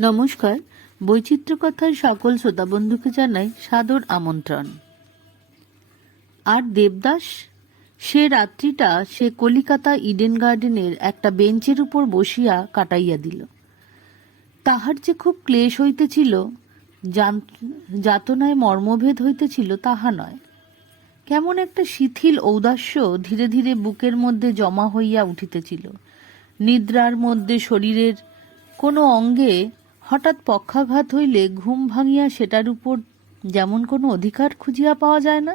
নমস্কার। বৈচিত্র্য কথার সকল শ্রোতা বন্ধুকে জানাই সাদর আমন্ত্রণ। আর দেবদাস, সে রাত্রিটা সে কলিকাতা ইডেন গার্ডেনের একটা বেঞ্চের উপর বসিয়া কাটাইয়া দিল। তাহার যে খুব ক্লেশ হইতেছিল যাতনায় মর্মভেদ হইতেছিল তাহা নয়। কেমন একটা শিথিল ঔদাস্য ধীরে ধীরে বুকের মধ্যে জমা হইয়া উঠিতেছিল। নিদ্রার মধ্যে শরীরের কোনো অঙ্গে হঠাৎ পক্ষাঘাত হইলে ঘুম ভাঙিয়া সেটার উপর যেমন কোনো অধিকার খুঁজিয়া পাওয়া যায় না,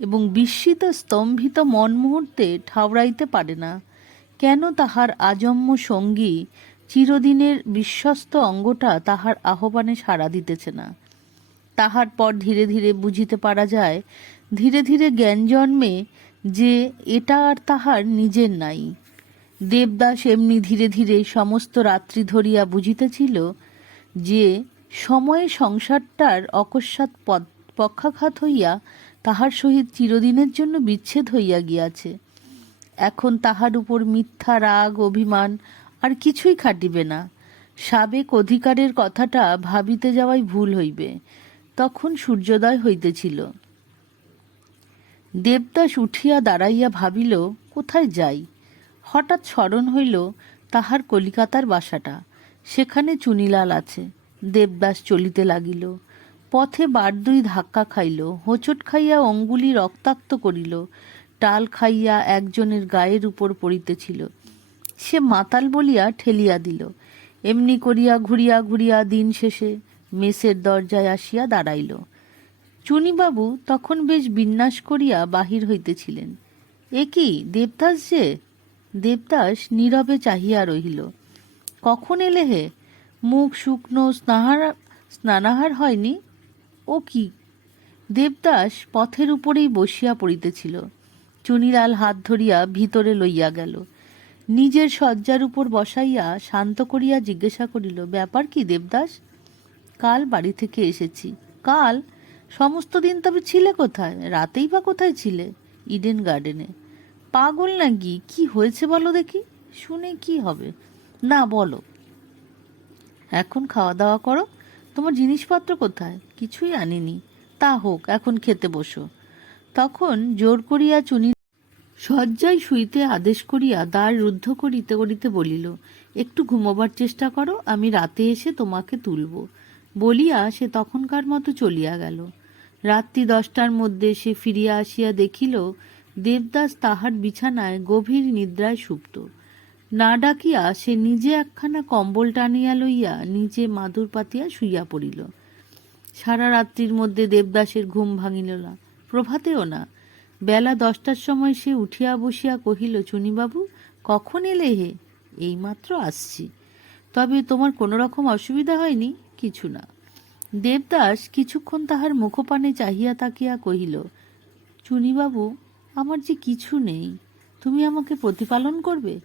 এবং বিস্মিত স্তম্ভিত মন মুহূর্তে ঠাউরাইতে পারে না। কেন তাহার আজন্ম সঙ্গী চিরদিনের বিশ্বস্ত অঙ্গটা তাহার আহ্বানে সাড়া দিতেছে না? তাহার পর ধীরে ধীরে বুঝিতে পারা যায়, ধীরে ধীরে জ্ঞান জন্মে যে এটা আর তাহার নিজের নাই। দেবদাস এমনি ধীরে ধীরে সমস্ত রাত্রি ধরিয়া বুঝিতেছিল যে সময়ে সংসারটার অকস্মাৎ পদ- পক্ষাঘাত হইয়া তাহার সহিত চিরদিনের জন্য বিচ্ছেদ হইয়া গিয়াছে। এখন তাহার উপর মিথ্যা, রাগ, অভিমান আর কিছুই খাটিবে না। সাবেক অধিকারের কথাটা ভাবিতে যাওয়াই ভুল হইবে। তখন সূর্যোদয় হইতেছিল। দেবদাস উঠিয়া দাঁড়াইয়া ভাবিল, কোথায় যাই? হঠাৎ স্মরণ হইল তাহার কলিকাতার বাসাটা। সেখানে চুনিলাল আছে। দেবদাস চলিতে লাগিল। পথে বার দুই ধাক্কা খাইল। হোঁচট খাইয়া অঙ্গুলি রক্তাক্ত করিল। টাল খাইয়া একজনের গায়ের উপর পড়িতেছিল। সে মাতাল বলিয়া ঠেলিয়া দিল। এমনি করিয়া ঘুরিয়া ঘুরিয়া দিন শেষে মেসের দরজায় আসিয়া দাঁড়াইল। চুনিবাবু তখন বেশ বিন্যাস করিয়া বাহির হইতেছিলেন। এ কি, দেবদাস যে? দেবদাস নীরবে চাহিয়া রহিল। কখন এলে হে? মুখ শুকনো স্নাহার স্নানাহার হয়নি? ও কি? দেবদাস পথের উপরেই বসিয়া পড়িতেছিল। চুনিলাল হাত ধরিয়া ভিতরে লইয়া গেল। নিজের শয্যার উপর বসাইয়া শান্ত করিয়া জিজ্ঞাসা করিল, ব্যাপার কি দেবদাস? কাল বাড়ি থেকে এসেছি। কাল? সমস্ত দিন তবে ছিলে কোথায়? রাতেই বা কোথায় ছিলে? ইডেন গার্ডেনে। পাগল নাকি? কি হয়েছে বলো দেখি? শুনে কি হবে? না, বলো। এখন খাওয়া দাওয়া করো। তোমার জিনিসপত্র কোথায়? কিছুই আনিনি। তা হোক, এখন খেতে বসো। তখন জোর করিয়া চুনি শয্যায় শুইতে আদেশ করিয়া দ্বার রুদ্ধ করিতে করিতে বলিল, একটু ঘুমোবার চেষ্টা করো, আমি রাতে এসে তোমাকে তুলব। বলিয়া সে তখনকার মতো চলিয়া গেল। রাত্রি দশটার মধ্যে সে ফিরিয়া আসিয়া দেখিল, দেবদাস তাহার বিছানায় গভীর নিদ্রায় সুপ্ত। না ডাকিয়া সে নিজে একখানা কম্বল টানিয়া লইয়া নিজে মাদুর পাতিয়া শুইয়া পড়িল। সারা রাত্রির মধ্যে দেবদাসের ঘুম ভাঙিল না। প্রভাতেও না। বেলা দশটার সময় সে উঠিয়া বসিয়া কহিল, চুনিবাবু, কখন এলে হে? এইমাত্র আসছি। তবে তোমার কোনো রকম অসুবিধা হয়নি? কিছু না। দেবদাস কিছুক্ষণ তাহার মুখপানে চাহিয়া তাকিয়া কহিল, চুনিবাবু, আমার যে কিছু নেই। তুমি আমাকে প্রতিপালন করবে?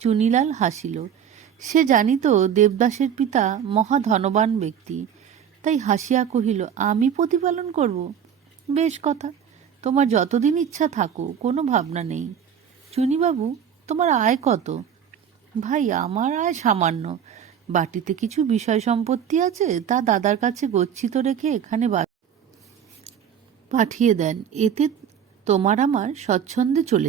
চুনিলাল হাসিল। সে জানিত, দেবদাসের পিতা মহা ধনবান ব্যক্তি। তাই হাসিয়া কহিল, আমি প্রতিপালন করব? বেশ কথা, তোমার যতদিন ইচ্ছা থাকো কোনো ভাবনা নেই। চুনিবাবু, তোমার আয় কত? ভাই, আমার আয় সামান্য। বাটিতে কিছু বিষয় সম্পত্তি আছে, তা দাদার কাছে গচ্ছিত রেখে এখানে পাঠিয়ে দেন। এতে তোমার আমার স্বচ্ছন্দে চলে